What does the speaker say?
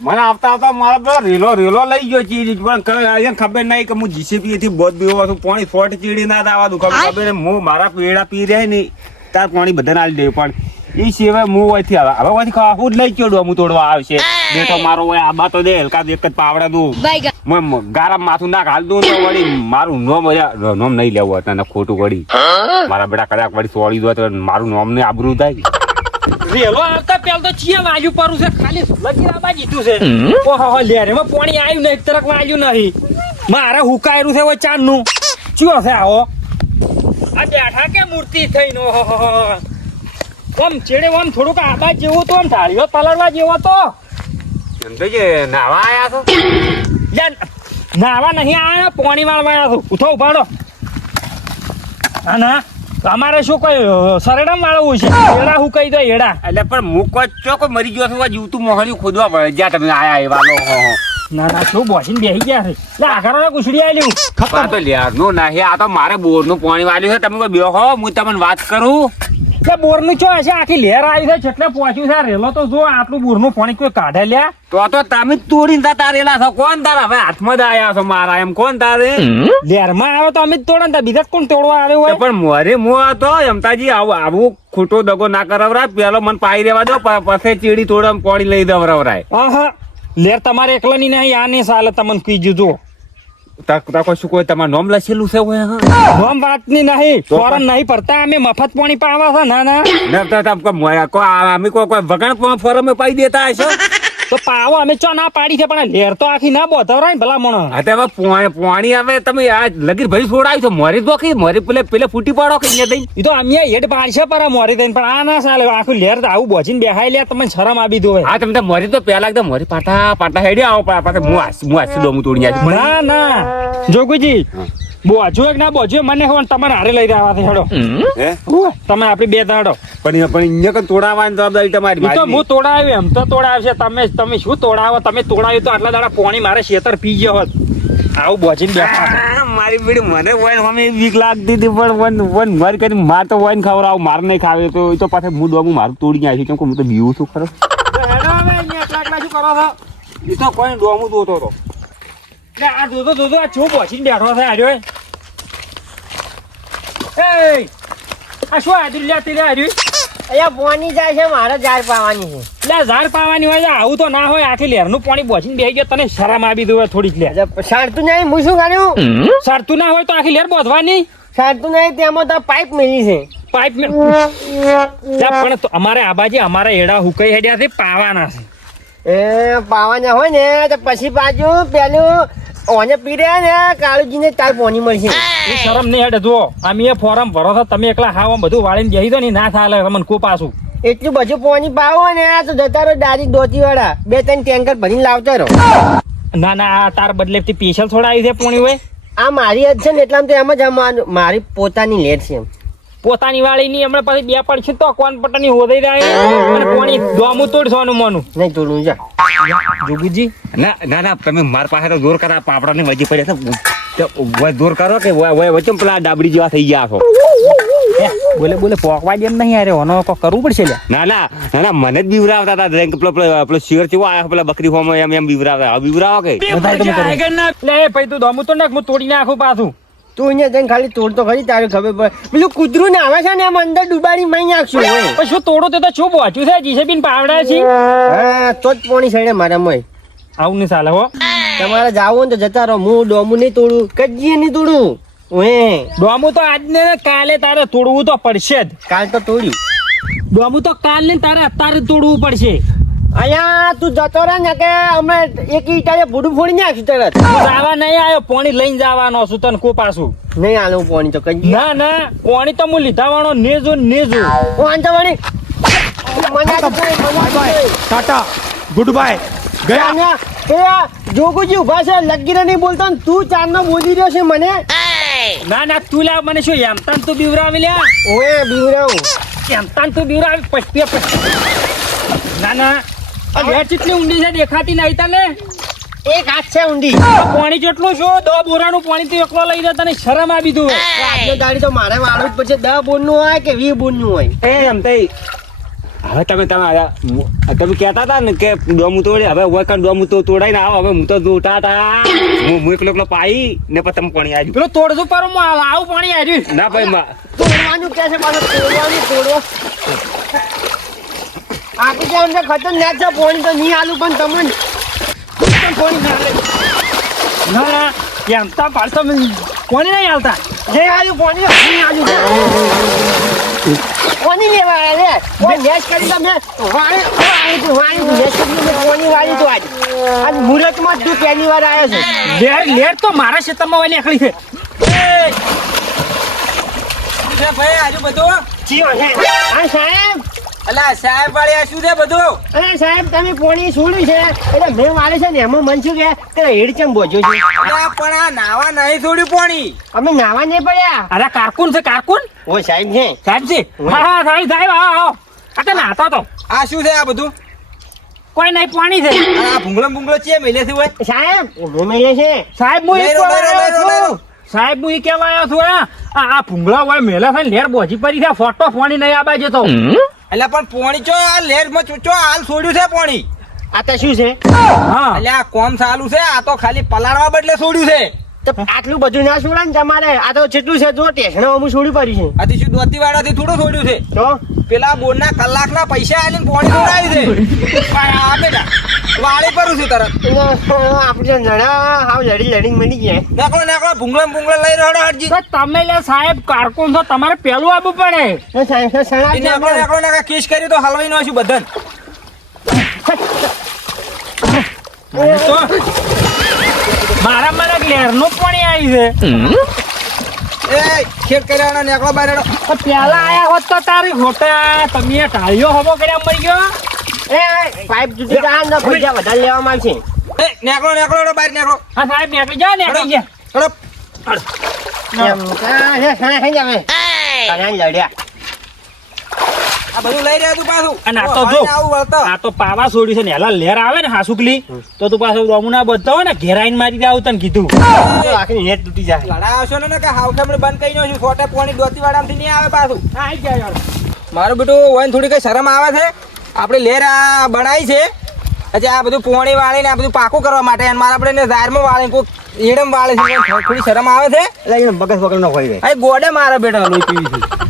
મને આવતા આવતા મારા પેલો રેલો રેલો લઈ ગયો ચીડી પણ ખબર નહીં કે હું જીસીપી થી બોધ બીવો છું. પાણી ફોટ ચીડી ના દાવા દઉં ખબર હું મારા પેડા પી રહ્યા નહીં. તાર પાણી બધાને આલી દે પણ એ સિવાય હું અહીંથી આવે. હવે અહીંથી ખાવા હું લઈ ગયો હું તોડવા આવશે. બેટો મારો હોય આબા તો દે હલકા એક જ પાવડા દઉં. ગારા માથું ના હાલ દઉં તો વળી. મારું નોમ નોમ નહીં લેવું તને ખોટું વળી. મારા બેટા કદાચ વળી સોળી દો તો મારું નોમ ને આબરું થાય. રેલો આવતા પેલ તો ચિયા વાજુ પરું છે. ખાલી લગી આબા જીતું છે. ઓહો લેરે માં પાણી આવ્યું નહીં એક તરફ વાજ્યું નહીં. મારે હુકાયરું છે ઓય ચાંદનું. ચિયો છે આવો. આ બેઠા કે મૂર્તિ થઈને ઓહો. ઓમ ચેડે ઓમ થોડુંક આબા જેવું તો આમ ઢાળીઓ પલળવા જેવો તો. એમ તો કે નાવા આયા છો? નાવા નહીં આયા પાણી વાળવા આવ્યા છું. ઉઠો ઉભાડો ના ના અમારે શું કોઈ સરેડામ વાળવું છે? એડા કહી દો એડા એટલે પણ મૂકો ચોક મરી ગયો છું જીવતું મોહરી ખોદવા પડે જ્યાં તમે આયા એવા લો હો હો. ના ના શું બોસીને બેસી ગયા છે? લે આખરો કુસડી આવેલી ખબર તો લ્યારનું નહીં આ તો મારે બોરનું પાણી વાળ્યું છે. તમે કોઈ બેહો હું તમને વાત કરું. કે બોરનું ચો હશે? આખી લહેર આવી છે છેટલે પહોંચ્યું છે. રેલો તો જો આટલું બોરનું પાણી કોઈ કાઢે લ્યા? તો તો તમે તોડીને તા તારેલા છો. કોણ તારા? હવે હાથમાં જ છો મારા એમ. કોણ તારે? લહેરમાં આવે તો અમે જ તોડે ને બીજા કોણ તોડવા આવ્યો હોય? પણ મોરે મો હતો. એમતાજી આવું આવું ખોટો દગો ના કરાવરાય. પેલો મને પાઈ રેવા દો પછી ચીડી તોડે પાણી લઈ દવરાવરાય આહા. લેર તમારે એકલો ની નહીં આ નહીં સાલે તમને કીધું જો. તા તા કોઈ શું કોઈ તમારું નામ લખેલું છે હોય ગમ વાતની નહીં ફોરન નહીં પડતા અમે મફત પાણી પાવા છે ના તો કોઈ કોઈ અમે કોઈ કોઈ વગણ ફોરમે પાઈ દેતા હશો? તો પાવો અમે ચો ના પાડી છે પણ લેર તો આખી ના બોધવરાય ને ભલા મણો. હા હવે પોણી આવે તમે આ લગીર ભરી છોડાવી છો મોરી તો કે મોરી પેલે પેલે ફૂટી પાડો કે અહીંયા દઈ તો અમે હેડ પાડશે પર મોરી દઈને પણ આ ના સાલે આખું લેર તો આવું બોજીને બેહાઈ લે તમને શરમ આપી દો હા તમે મોરી તો પેલા એકદમ મોરી પાટા પાટા હેડી આવો પાટા પાછા હું આસ હું આસી તોડી આવું ના ના. જોગુજી બોજો એક ના બોજો મને ખબર તમારે હારે લઈ રહ્યા છે હેડો હે? તમે આપડી બે દાડો પણ પણ અહીંયા કઈ તોડાવવાની જવાબદારી તમારી તો મારી. હું તોડાવ્યું એમ તો તોડાવશે. તમે તમે શું તોડાવો? તમે તોડાવ્યું તો આટલા દાડા પોણી મારે શેતર પી ગયો હોત. આવું બોજીને બેઠા મારી બેડી મને વન અમે બીક લાગતી હતી પણ વન વન મર કરી માર તો વન ખવડાવું માર નહીં ખાવે તો એ તો પાછા હું ડોમું મારું તોડી આવી કેમ કે હું તો બીવું છું ખરો. હેડો હવે અહીંયા એકલા એકલા શું કરો છો? એ તો કોઈ ડોમું જોતો હતો. આ જોજો જોજો આ બેઠો એ? શું અહીંયા પોની જાય છે મારે ઝાડ પાવાની છે. ઝાડ પાવાની હોય આવું તો ના હોય આખી લહેરનું પાણી બોજીને બેસી ગયો તને શરમ હવે થોડીક લે. સારતું નહીં હું શું કર્યું સરતું ના હોય તો આખી લહેર બોધવાની. સારતું નહીં તેમાં તો પાઇપ મિલી છે. પાઇપ મે પણ અમારે આબાજી અમારા એડા હુકાઈ હેડ્યા છે પાવાના છે. એ પાવાના હોય ને તો પછી પાછું પેલું ઓને પીરે ને કાળુજીને તાર પોની મળશે. એ શરમ નહીં હેડે જુઓ. અમે એ ફોરમ ભરો છો તમે એકલા હાવ આમ બધું વાળીને જઈ દો ને ના ચાલે તમને કો પાછું એટલું બધું પોની પાવો ને તો જતા રહો દાદી દોતી વાળા બે ત્રણ ટેન્કર ભરીને લાવતા રહો. ના ના આ તાર બદલે સ્પેશિયલ થોડા આવી છે પોણી હોય. આ મારી જ છે ને એટલામાં તો એમ જ મારી પોતાની લેટ છે એમ. પોતાની વાળી ની હમણાં પછી બે પડશે તો કોણ પટની હોદઈ જાય અને પોણી દોમું તોડવાનું મોનું? નહીં તોડું જા. જોગીજી? ના ના ના તમે મારા પાસે તો જોર કરા પાપડા ને વજી પડ્યા છે તો વય જોર કરો કે વચ્ચે પેલા ડાબડી જેવા થઈ ગયા છો? બોલે બોલે પોકવા જેમ નહીં અરે ઓનો કો કરવું પડશે લે. ના ના ના ના મને જ બીવરાવતા હતા ડ્રેંક પેલો પેલો શિવર ચેવો આયા પેલા બકરી ફોર્મ એમ એમ બીવરાવતા હવે બીવરાવો કે? બધા તમે કરો. લે ભાઈ તું દોમું તો નાખ હું તોડી નાખું પાછું. તું અહીંયા જઈને ખાલી તોડતો ખરી તારે ખબર પડે. પેલું કૂતરું ને આવે છે ને એમ અંદર ડુબાડી મહી નાખશું પણ શું તોડો તે તો શું પહોંચ્યું છે? જીસેબીન પાવડા છે? હા તો જ પોણી સડે મારા મય આવું નહીં ચાલે હો. તમારે જાવું ને તો જતા રહો. હું ડોમું નહીં તોડું. કજીએ નહીં તોડું. ઓએ ડોમું તો આજ ને કાલે તારે તોડવું તો પડશે જ. કાલ તો તોડ્યું. ડોમું તો કાલ ને તારે અત્યારે તોડવું પડશે. અહીંયા તું જતો રહે ને કે અમે એક ઈટાએ ભૂડું ફોડી નાખ્યું તરત. જાવા નહીં આવ્યો પોણી લઈને જવાનો છું તને કો પાછું. નહીં આલું પોણી તો કઈ ના ના પોણી તો હું લીધા વાળો નેજો ને જો વળી મને તો કોઈ ટાટા. Good bye. ગયા? એ જોગુજી ઊભા છે લગીરે નહીં બોલતો ને તું ચાંદનો બોલી રહ્યો છે મને. ના ના તું લાવ મને શું એમ તન તું બીવરાવી લે? ઓએ બીવરાવ એમતાન તું બીવરાવી પછી પછી ના ના. આ લેર ચેટલી ઊંડી છે દેખાતી નહીં તને? એક હાથ છે ઊંડી. પાણી જેટલું શું દો બોરાનું પાણી તું એકલો લઈ જતા તને શરમ આવી આજનો દાડી તો મારે વાળું પડશે દસ બોનનું હોય કે વીસ બોનનું હોય? એ એમ તઈ. હવે તમે તમે તમે કહેતા હતા ને કે ડોમું તોડે હવે હવે કાં ડોમું તો તોડાઈ ને આવો હવે હું તો હતા. હું હું એકલો એકલો પાઈ ને પછી તમે પાણી આવ્યું પેલો તોડશું પર હું આવું પાણી આવ્યું ના ભાઈ માં. તોડવાનું કે છે પાછું તોડવાનું તોડો. આપી જાય ખતર ખતરનાક છે પોણી તો નહીં આલું પણ તમને પાણી ના લે ના ના એમ તો પાડતો કોની નહીં આવતા જે આલ્યું કોની નહીં આલ્યું કોની લેવા આવ્યા રે. કોઈ મેચ કરી તમે? વાણી વાણી વાણી મેચ કરી તમે? કોની વાળી તો આજ. આજ મુહૂર્તમાં જ તું પહેલી વાર આવ્યો છે. લેર લેર તો મારા ક્ષેત્રમાં હોય નીકળી છે. ભાઈ આજુ બધું? જીઓ હા સાહેબ? અલા સાહેબ વાળી આ શું છે બધું? અરે સાહેબ તમે પોણી છોડ્યું છે? એટલે મેં વાળે છે ને એમાં મન શું કે કે હેડ ચમ બોજો છે. અલા, પણ આ નાવા નહીં થોડું પોણી. અમે નાવા નહીં પડ્યા. અરે કારકુન છે કારકુન? ઓ સાહેબ છે. સાહેબ છે? હા. હા સાહેબ સાહેબ આવો આવો. આ તો નાતો તો. આ શું છે આ બધું? કોઈ નહીં પાણી છે. આ ભૂંગળો ભૂંગળો છે મેલે છે હોય સાહેબ ઊભો મેલે છે. સાહેબ હું એક સાહેબ હું કેવા આવ્યો છું આ આ ભૂંગળા હોય મેલા થાય લેર બોજી પડી છે ફોટો પાણી નહીં આબાજે જતો એટલે પણ પોણી ચો આ લેરમાં ચો- હાલ છોડ્યું છે પોણી. આ તો શું છે? હા. એટલે આ કોમ સાલું છે આ તો ખાલી પલાળવા બદલે છોડ્યું છે. તો આટલું બધું ના છોડે ને તમારે? આ તો જેટલું છે જો ટેસણો હું છોડી પડ્યું આથી શું દોતી વાળાથી થોડું છોડ્યું છે? છે તો? પેલા બોરના કલાકના પૈસા આલીને પોણી છોડાવી છે. પણ આ બેટા વાળી પરું છું તરત. આપણે જણા હાવ જડી જડી મળી ગયા. નાખો નાખો ભૂંગળા ભૂંગળા લઈ રહ્યો હરજી. તમે લે સાહેબ કારકુન છો તમારે પેલું આવવું પડે. સાહેબ સણા એને નાખો નાખો. કેસ કર્યું તો હલવાઈ નો છું તો મારા મને લેરનું પાણી આવી છે. એ ખેડ પેલા આયા હોત તો તારી ખોટા તમે ટાળ્યો હમો કર્યા મરી ગયો. એ પાઇપ તૂટી ગયા ને પૈસા વધારે લેવા માંગશે. એ નેકળો નેકળો બહાર નેકળો. હા સાહેબ નેકળી જાઓ નેકળી ગયા હેડો. એમ કા હે સણા થઈ જાવે સણા લડ્યા આ બધું લઈ રહ્યા તું પાછું. અને આ તો જો. હવે આવું વળતો. આ તો પાવા છોડ્યું છે ને એલા લેર આવે ને હાસુકલી તો તું પાછું દમુના બધો હોય ને ઘેરાઈને મારી દે આવું તને કીધું. આખી નેટ તૂટી જાય. લડા આવશો ને કે હાવ બંધ કરી નાખ્યું ખોટે પોણી દોતી વાળામાંથી નહીં આવે પાછું. આઈ ગયા મારું બેટું હોય થોડી કઈ શરમ આવે છે? આપણે લેર આ બનાવી છે. પછી આ બધું પોણી વાળીને આ બધું પાકું કરવા માટે અને મારે આપણે ઝારમાં વાળીને કોઈ એડમ વાળે છે. થોડી શરમ આવે છે. એટલે મગજ વગર ન હોય ગોડે મારા બેટા લોહી પીવી છે.